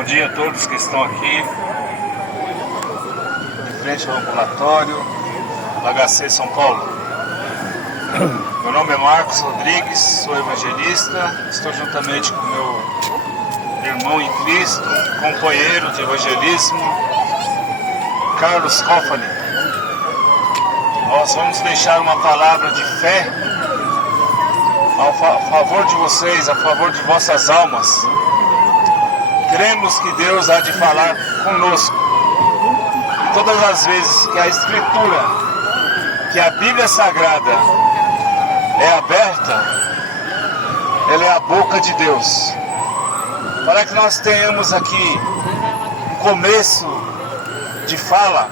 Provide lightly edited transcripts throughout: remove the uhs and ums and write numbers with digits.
Bom dia a todos que estão aqui em frente ao ambulatório do HC São Paulo. Meu nome é Marcos Rodrigues, sou evangelista, estou juntamente com meu irmão em Cristo, companheiro de evangelismo, Carlos Hoffani. Nós vamos deixar uma palavra de fé a favor de vocês, a favor de vossas almas. Cremos que Deus há de falar conosco. E todas as vezes que a Escritura, que a Bíblia Sagrada é aberta, ela é a boca de Deus. Para que nós tenhamos aqui um começo de fala,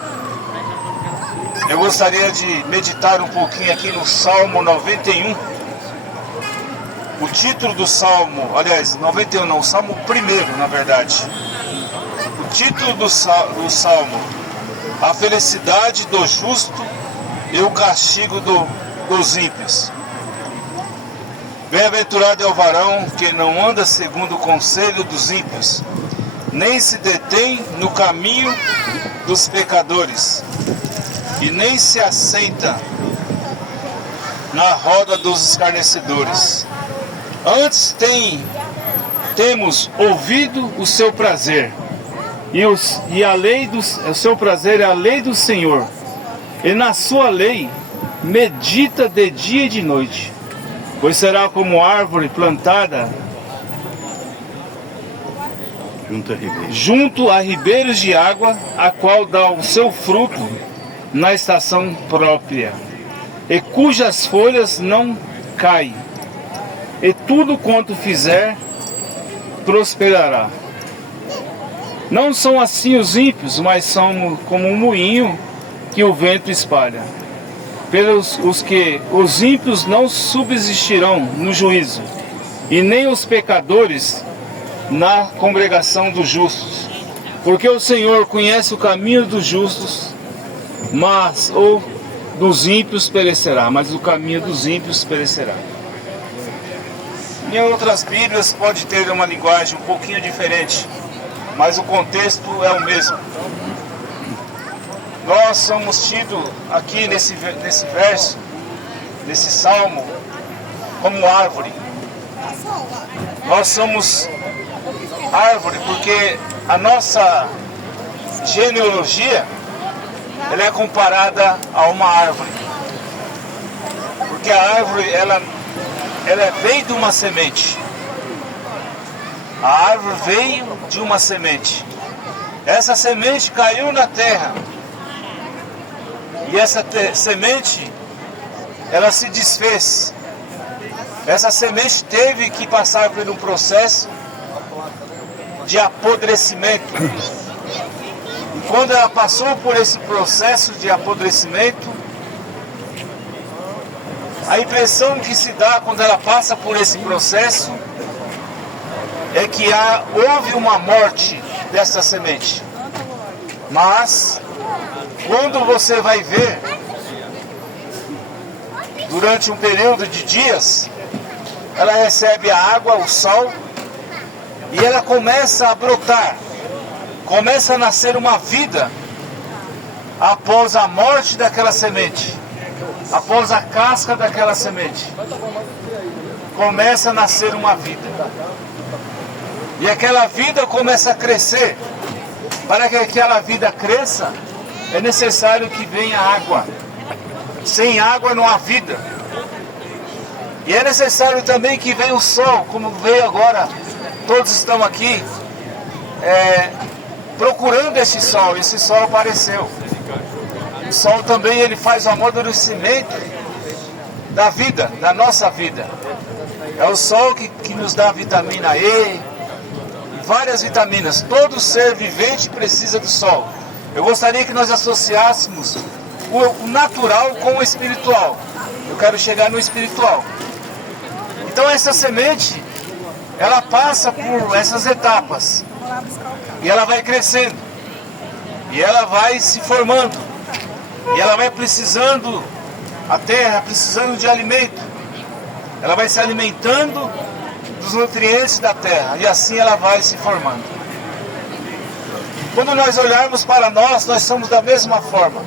eu gostaria de meditar um pouquinho aqui no Salmo 91. O título do Salmo, aliás, 91 não, o Salmo 1º, na verdade. O título do Salmo: a felicidade do justo e o castigo dos ímpios. Bem-aventurado é o varão que não anda segundo o conselho dos ímpios, nem se detém no caminho dos pecadores, e nem se assenta na roda dos escarnecedores. Antes temos ouvido o seu prazer, e a lei o seu prazer é a lei do Senhor, e na sua lei medita de dia e de noite. Pois será como árvore plantada junto a ribeiros de água, a qual dá o seu fruto na estação própria, e cujas folhas não caem, e tudo quanto fizer prosperará. Não são assim os ímpios, mas são como um moinho que o vento espalha. Os ímpios não subsistirão no juízo, e nem os pecadores na congregação dos justos. Porque o Senhor conhece o caminho dos justos, mas o dos ímpios perecerá. Mas o caminho dos ímpios perecerá. Em outras Bíblias pode ter uma linguagem um pouquinho diferente, mas o contexto é o mesmo. Nós somos tidos aqui nesse verso, nesse salmo, como árvore. Nós somos árvore porque a nossa genealogia ela é comparada a uma árvore. Porque a árvore ela veio de uma semente. A árvore veio de uma semente. Essa semente caiu na terra. E essa semente, ela se desfez. Essa semente teve que passar por um processo de apodrecimento. E quando ela passou por esse processo de apodrecimento, a impressão que se dá quando ela passa por esse processo é que houve uma morte dessa semente. Mas, quando você vai ver, durante um período de dias, ela recebe a água, o sol, e ela começa a brotar, começa a nascer uma vida após a morte daquela semente. Após a casca daquela semente, começa a nascer uma vida. E aquela vida começa a crescer. Para que aquela vida cresça, é necessário que venha água. Sem água não há vida. E é necessário também que venha o sol, como veio agora. Todos estão aqui procurando esse sol. Esse sol apareceu. O sol também ele faz o amadurecimento da vida, da nossa vida. É o sol que nos dá vitamina E, várias vitaminas. Todo ser vivente precisa do sol. Eu gostaria que nós associássemos o natural com o espiritual. Eu quero chegar no espiritual. Então essa semente, ela passa por essas etapas. E ela vai crescendo. E ela vai se formando. E ela vai precisando, a terra precisando de alimento. Ela vai se alimentando dos nutrientes da terra. E assim ela vai se formando. Quando nós olharmos para nós somos da mesma forma.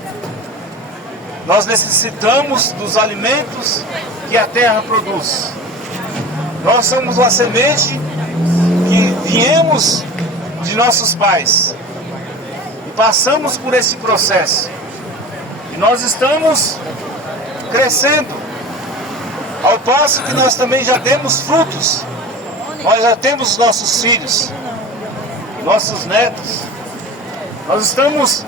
Nós necessitamos dos alimentos que a terra produz. Nós somos uma semente que viemos de nossos pais e passamos por esse processo. E nós estamos crescendo, ao passo que nós também já demos frutos. Nós já temos nossos filhos, nossos netos. Nós estamos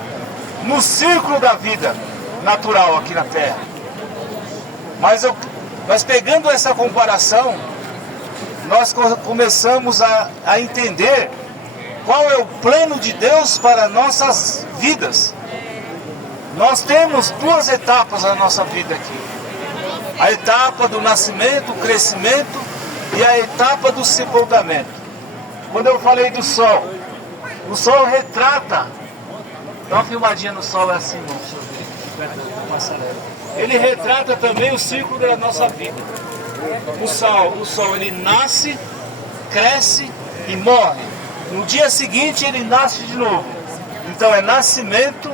no círculo da vida natural aqui na Terra. Mas pegando essa comparação, nós começamos a entender qual é o plano de Deus para nossas vidas. Nós temos duas etapas na nossa vida aqui. A etapa do nascimento, o crescimento e a etapa do sepultamento. Quando eu falei do sol, o sol retrata, dá uma filmadinha no sol assim, ele retrata também o ciclo da nossa vida. O sol ele nasce, cresce e morre. No dia seguinte ele nasce de novo. Então é nascimento,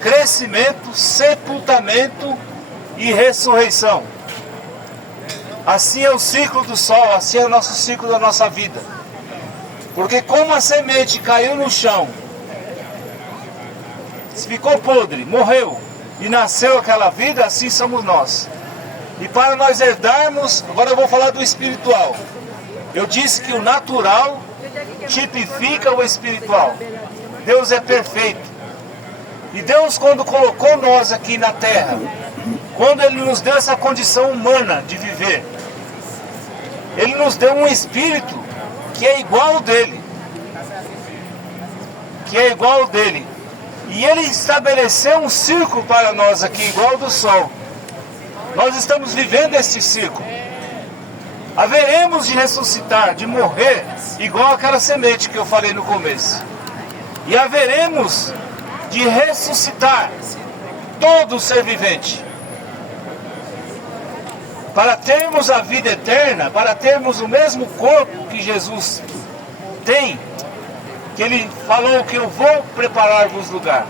crescimento, sepultamento e ressurreição. Assim é o ciclo do sol, assim é o nosso ciclo da nossa vida. Porque como a semente caiu no chão, ficou podre, morreu e nasceu aquela vida, assim somos nós. E para nós herdarmos, agora eu vou falar do espiritual. Eu disse que o natural tipifica o espiritual. Deus é perfeito. E Deus, quando colocou nós aqui na terra, quando Ele nos deu essa condição humana de viver, Ele nos deu um espírito que é igual ao dele. E Ele estabeleceu um círculo para nós aqui, igual ao do sol. Nós estamos vivendo esse ciclo. Haveremos de ressuscitar, de morrer, igual aquela semente que eu falei no começo. E haveremos de ressuscitar todo ser vivente. Para termos a vida eterna, para termos o mesmo corpo que Jesus tem, que Ele falou que eu vou preparar-vos lugar.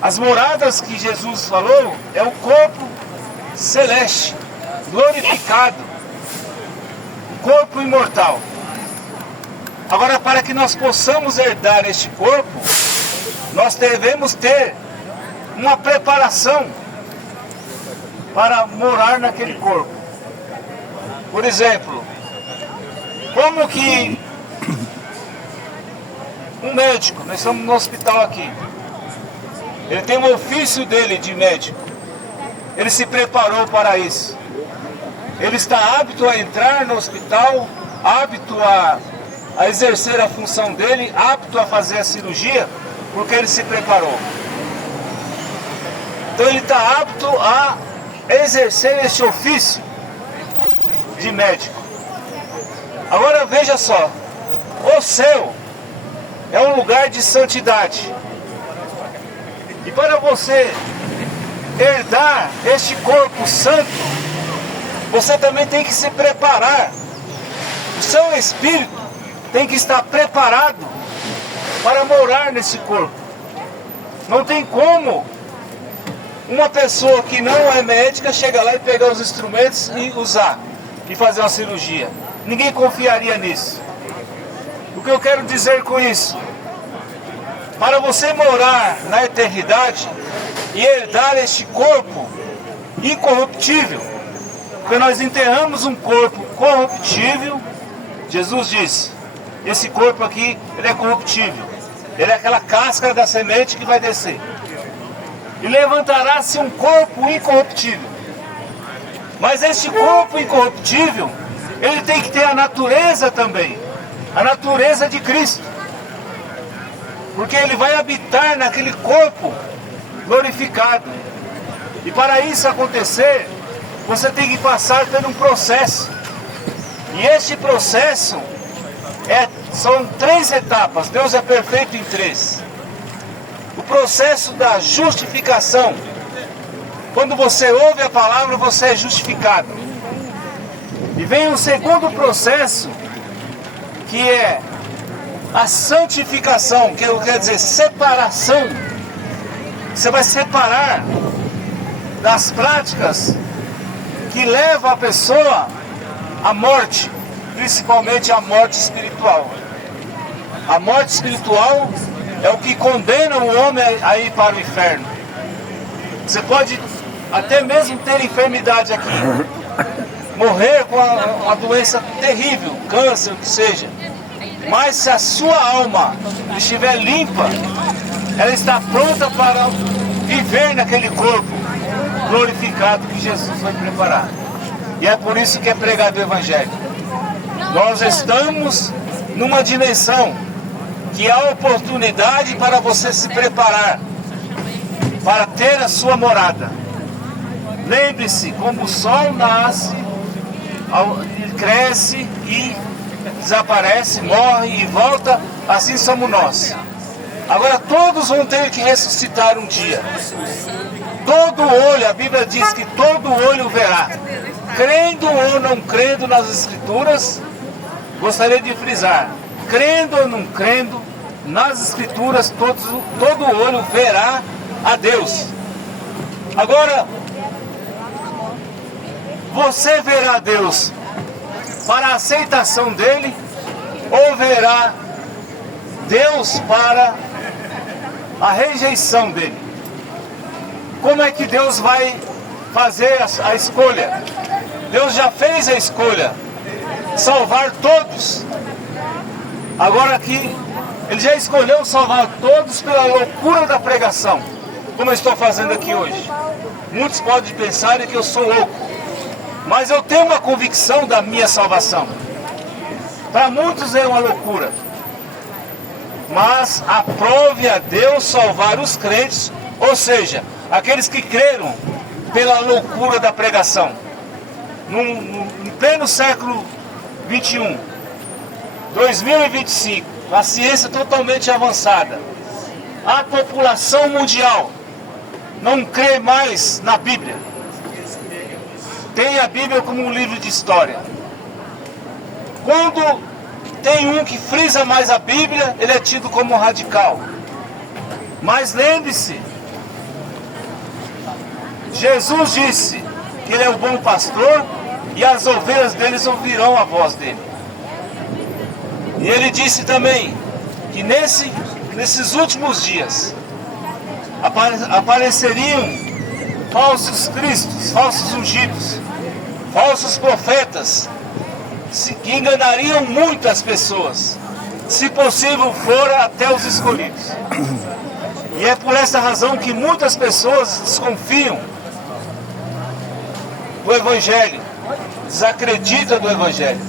As moradas que Jesus falou é o corpo celeste, glorificado, corpo imortal. Agora, para que nós possamos herdar este corpo, nós devemos ter uma preparação para morar naquele corpo. Por exemplo, como que um médico, nós estamos no hospital aqui, ele tem um ofício dele de médico, ele se preparou para isso, ele está apto a entrar no hospital, apto a exercer a função dele, apto a fazer a cirurgia, porque ele se preparou. Então ele está apto a exercer este ofício de médico. Agora veja só, o céu é um lugar de santidade. E para você herdar este corpo santo, você também tem que se preparar. O seu espírito tem que estar preparado para morar nesse corpo. Não tem como uma pessoa que não é médica chegar lá e pegar os instrumentos e usar e fazer uma cirurgia. Ninguém confiaria nisso. O que eu quero dizer com isso? Para você morar na eternidade e herdar este corpo incorruptível, porque nós enterramos um corpo corruptível, Jesus disse, esse corpo aqui, ele é corruptível, ele é aquela casca da semente que vai descer, e levantará-se um corpo incorruptível. Mas este corpo incorruptível, ele tem que ter a natureza também, a natureza de Cristo, porque ele vai habitar naquele corpo glorificado. E para isso acontecer, você tem que passar por um processo. E este processo são 3 etapas. Deus é perfeito em 3. O processo da justificação. Quando você ouve a palavra, você é justificado. E vem o segundo processo, que é a santificação, que quer dizer separação. Você vai separar das práticas que levam a pessoa à morte, principalmente a morte espiritual. A morte espiritual é o que condena o homem a ir para o inferno. Você pode até mesmo ter enfermidade aqui, morrer com uma doença terrível, câncer, o que seja. Mas se a sua alma estiver limpa, ela está pronta para viver naquele corpo glorificado que Jesus vai preparar. E é por isso que é pregado o Evangelho. Nós estamos numa dimensão que há oportunidade para você se preparar para ter a sua morada. Lembre-se, como o sol nasce, cresce e desaparece, morre e volta, assim somos nós. Agora todos vão ter que ressuscitar um dia. Todo olho, a Bíblia diz que todo olho verá. Crendo ou não crendo nas Escrituras, gostaria de frisar, crendo ou não crendo nas Escrituras, todo olho verá a Deus. Agora, você verá a Deus para a aceitação dele, ou verá Deus para a rejeição dele? Como é que Deus vai fazer a escolha? Deus já fez a escolha, salvar todos. Agora aqui, ele já escolheu salvar todos pela loucura da pregação, como eu estou fazendo aqui hoje. Muitos podem pensar que eu sou louco, mas eu tenho uma convicção da minha salvação. Para muitos é uma loucura, mas aprove a Deus salvar os crentes, ou seja, aqueles que creram pela loucura da pregação. Em pleno século 21, 2025, a ciência totalmente avançada, a população mundial não crê mais na Bíblia. Tem a Bíblia como um livro de história. Quando tem um que frisa mais a Bíblia, ele é tido como radical. Mas lembre-se, Jesus disse que ele é o bom pastor e as ovelhas deles ouvirão a voz dele. E ele disse também que nesses últimos dias apareceriam falsos cristos, falsos ungidos, falsos profetas, que enganariam muitas pessoas, se possível fora até os escolhidos. E é por essa razão que muitas pessoas desconfiam do Evangelho, desacreditam do Evangelho.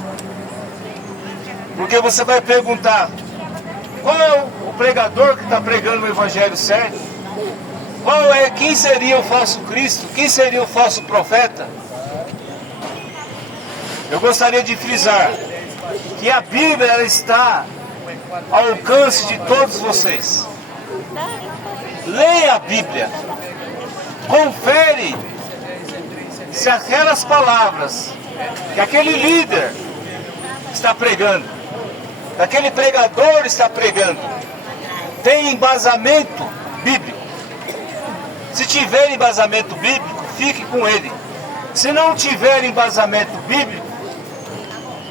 Porque você vai perguntar, qual é o pregador que está pregando o Evangelho certo? Quem seria o falso Cristo? Quem seria o falso profeta? Eu gostaria de frisar que a Bíblia ela está ao alcance de todos vocês. Leia a Bíblia, confere se aquelas palavras que aquele líder está pregando, que aquele pregador está pregando, tem embasamento bíblico. Se tiver embasamento bíblico, fique com ele. Se não tiver embasamento bíblico,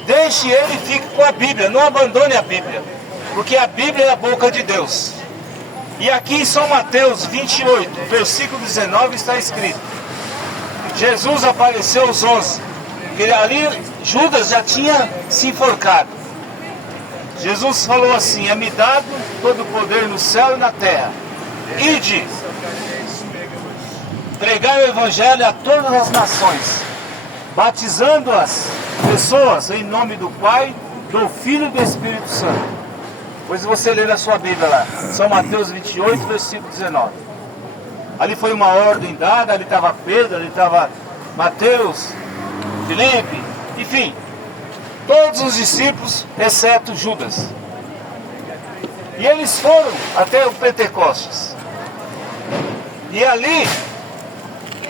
deixe ele e fique com a Bíblia. Não abandone a Bíblia, porque a Bíblia é a boca de Deus. E aqui em São Mateus 28, versículo 19, está escrito: Jesus apareceu aos 11, porque ali Judas já tinha se enforcado. Jesus falou assim: é-me dado todo o poder no céu e na terra. Ide, pregai o Evangelho a todas as nações, batizando as pessoas em nome do Pai, do Filho e do Espírito Santo. Pois você lê na sua Bíblia lá, São Mateus 28, versículo 19. Ali foi uma ordem dada, ali estava Pedro, ali estava Mateus, Filipe, enfim, todos os discípulos, exceto Judas. E eles foram até o Pentecostes. E ali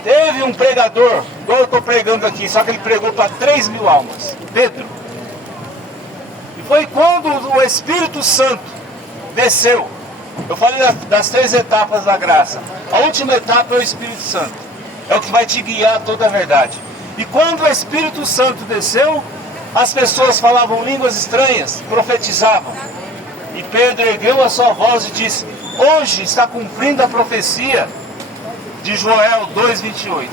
teve um pregador, igual eu estou pregando aqui, só que ele pregou para 3.000 almas, Pedro. E Foi quando o Espírito Santo desceu. Eu falei das 3 etapas da graça. A última etapa é o Espírito Santo. É o que vai te guiar a toda a verdade. E quando o Espírito Santo desceu, as pessoas falavam línguas estranhas, profetizavam. E Pedro ergueu a sua voz e disse: hoje está cumprindo a profecia de Joel 2:28.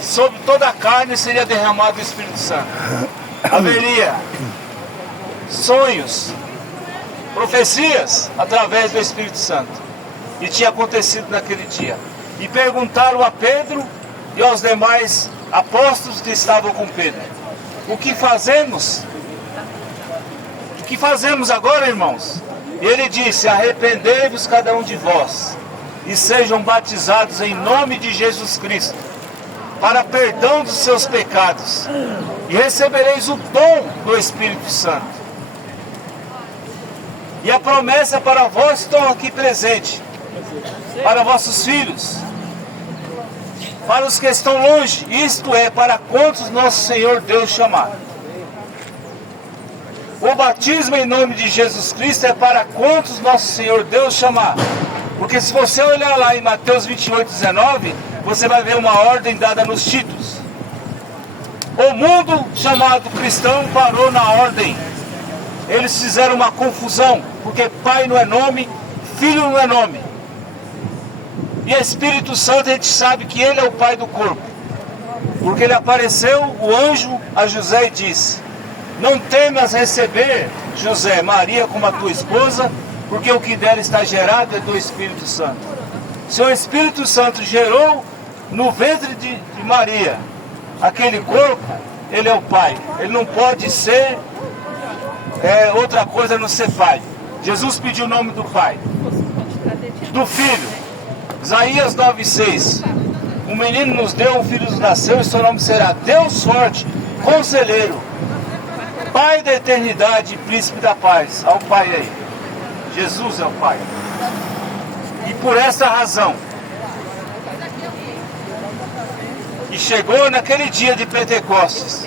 Sobre toda a carne seria derramado o Espírito Santo. Haveria sonhos, profecias através do Espírito Santo. E tinha acontecido naquele dia. E perguntaram a Pedro e aos demais apóstolos que estavam com Pedro: o que fazemos? O que fazemos agora, irmãos? E ele disse: arrependei-vos cada um de vós e sejam batizados em nome de Jesus Cristo para perdão dos seus pecados, e recebereis o dom do Espírito Santo. E a promessa para vós que estão aqui presentes, para vossos filhos, para os que estão longe, isto é, para quantos nosso Senhor Deus chamar. O batismo em nome de Jesus Cristo é para quantos nosso Senhor Deus chamar. Porque se você olhar lá em Mateus 28:19, você vai ver uma ordem dada nos títulos. O mundo chamado cristão parou na ordem. Eles fizeram uma confusão, porque pai não é nome, filho não é nome. E Espírito Santo, a gente sabe que ele é o pai do corpo. Porque ele apareceu, o anjo, a José e disse: não temas receber, José, Maria como a tua esposa, porque o que dela está gerado é do Espírito Santo. Se o Espírito Santo gerou no ventre de Maria aquele corpo, ele é o pai. Ele não pode ser outra coisa a não ser pai. Jesus pediu o nome do pai, do filho. Isaías 9:6. Um menino nos deu, um filho nos nasceu, e seu nome será Deus forte, conselheiro, Pai da eternidade e príncipe da paz. Olha o pai aí. Jesus é o pai. E por essa razão, e chegou naquele dia de Pentecostes,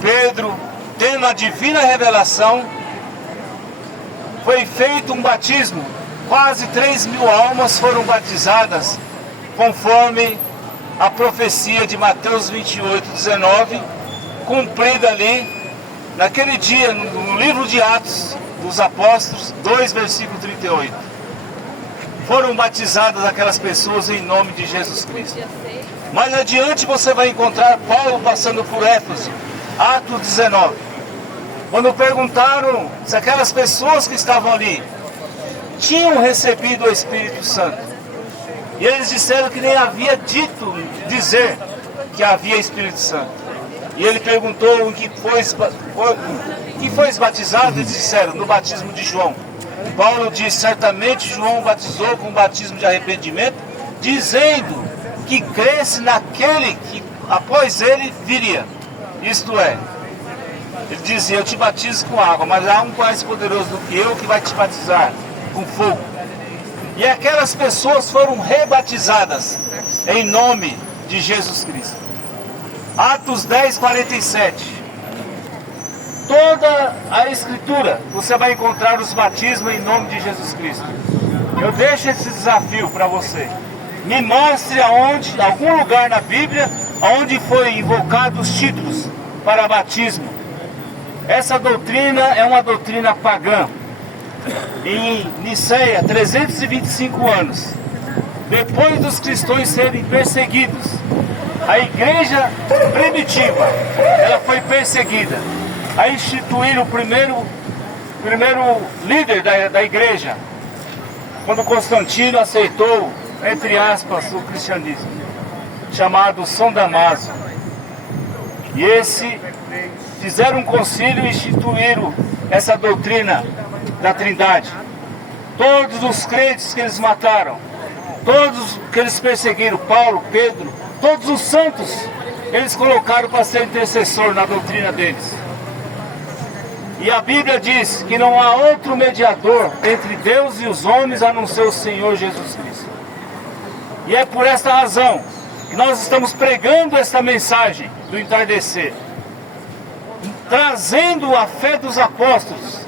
Pedro, tendo a divina revelação, foi feito um batismo. Quase 3.000 almas foram batizadas, conforme a profecia de Mateus 28:19, cumprida ali, naquele dia, no livro de Atos dos Apóstolos, 2, versículo 38. Foram batizadas aquelas pessoas em nome de Jesus Cristo. Mais adiante você vai encontrar Paulo passando por Éfeso, Atos 19. Quando perguntaram se aquelas pessoas que estavam ali tinham recebido o Espírito Santo. E eles disseram que nem havia dizer que havia Espírito Santo. E ele perguntou em que foi batizado, eles disseram, no batismo de João. Paulo disse: certamente João batizou com o batismo de arrependimento, dizendo que cresce naquele que após ele viria. Isto é, ele dizia: eu te batizo com água, mas há um mais poderoso do que eu que vai te batizar com fogo. E aquelas pessoas foram rebatizadas em nome de Jesus Cristo. Atos 10:47. Toda a escritura você vai encontrar os batismos em nome de Jesus Cristo. Eu deixo esse desafio para você. Me mostre algum lugar na Bíblia onde foi invocado os títulos para batismo. Essa doutrina é uma doutrina pagã. Em Niceia, 325 anos depois dos cristãos serem perseguidos, a igreja primitiva, ela foi perseguida. A instituir o primeiro líder da igreja, quando Constantino aceitou, entre aspas, o cristianismo, chamado São Damaso. E fizeram um concílio e instituíram essa doutrina da Trindade. Todos os crentes que eles mataram, todos que eles perseguiram, Paulo, Pedro, todos os santos, eles colocaram para ser intercessor na doutrina deles. E a Bíblia diz que não há outro mediador entre Deus e os homens a não ser o Senhor Jesus Cristo. E é por esta razão que nós estamos pregando esta mensagem do entardecer. trazendo a fé dos apóstolos.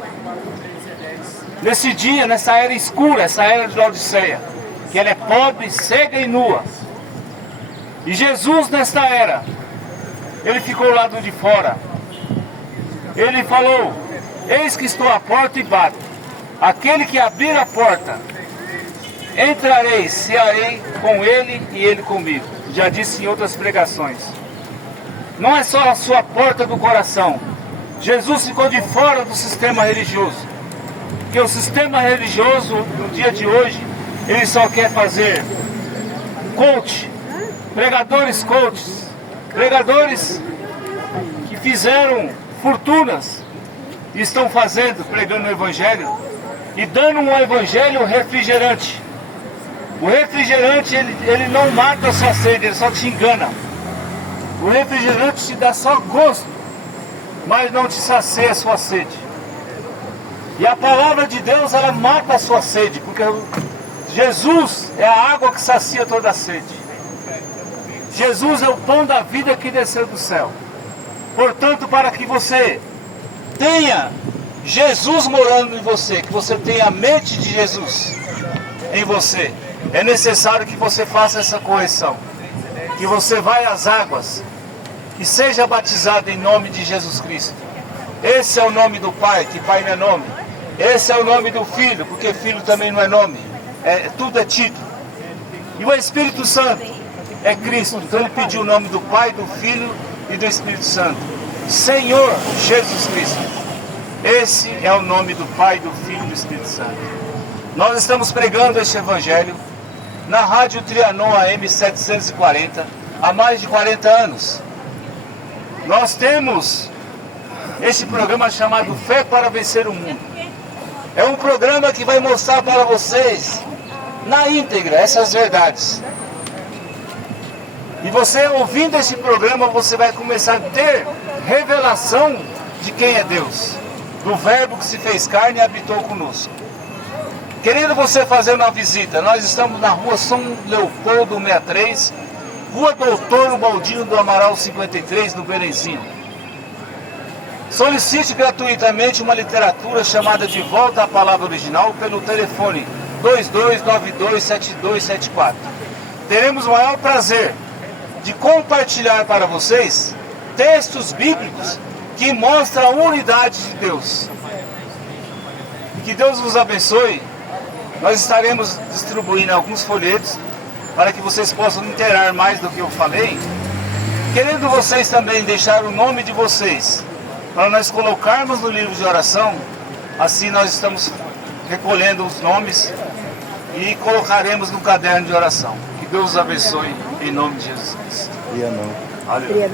Nesse dia, nessa era escura, essa era de Laodiceia, que ela é pobre, cega e nua. E Jesus, nesta era, ele ficou lá do de fora. Ele falou: eis que estou à porta e bato. Aquele que abrir a porta, entrarei, cearei com ele e ele comigo. Já disse em outras pregações. Não é só a sua porta do coração. Jesus ficou de fora do sistema religioso. Porque o sistema religioso, no dia de hoje, ele só quer fazer coach, pregadores coaches, pregadores que fizeram fortunas e estão fazendo, pregando o evangelho e dando um evangelho refrigerante. O refrigerante, ele não mata a sua sede, ele só te engana. O refrigerante te dá só gosto, mas não te sacia a sua sede. E a palavra de Deus, ela mata a sua sede, porque Jesus é a água que sacia toda a sede. Jesus é o pão da vida que desceu do céu. Portanto, para que você tenha Jesus morando em você, que você tenha a mente de Jesus em você, é necessário que você faça essa correção. Que você vá às águas e seja batizado em nome de Jesus Cristo. Esse é o nome do Pai, que Pai não é nome. Esse é o nome do Filho, porque Filho também não é nome. Tudo é título. E o Espírito Santo é Cristo. Então ele pediu o nome do Pai, do Filho e do Espírito Santo. Senhor Jesus Cristo. Esse é o nome do Pai, do Filho e do Espírito Santo. Nós estamos pregando este Evangelho na Rádio Trianon AM 740 há mais de 40 anos. Nós temos este programa chamado Fé para Vencer o Mundo. É um programa que vai mostrar para vocês na íntegra essas verdades. E você, ouvindo esse programa, você vai começar a ter revelação de quem é Deus, do Verbo que se fez carne e habitou conosco. Querendo você fazer uma visita, nós estamos na rua São Leopoldo 63, Rua Doutor Baldino do Amaral 53, no Belenzinho. Solicite gratuitamente uma literatura chamada De Volta à Palavra Original pelo telefone 22927274. Teremos o maior prazer de compartilhar para vocês textos bíblicos que mostram a unidade de Deus. Que Deus vos abençoe. Nós estaremos distribuindo alguns folhetos para que vocês possam inteirar mais do que eu falei. Querendo vocês também deixar o nome de vocês para nós colocarmos no livro de oração. Assim nós estamos recolhendo os nomes e colocaremos no caderno de oração. Que Deus os abençoe em nome de Jesus Cristo. Trianon. Aleluia.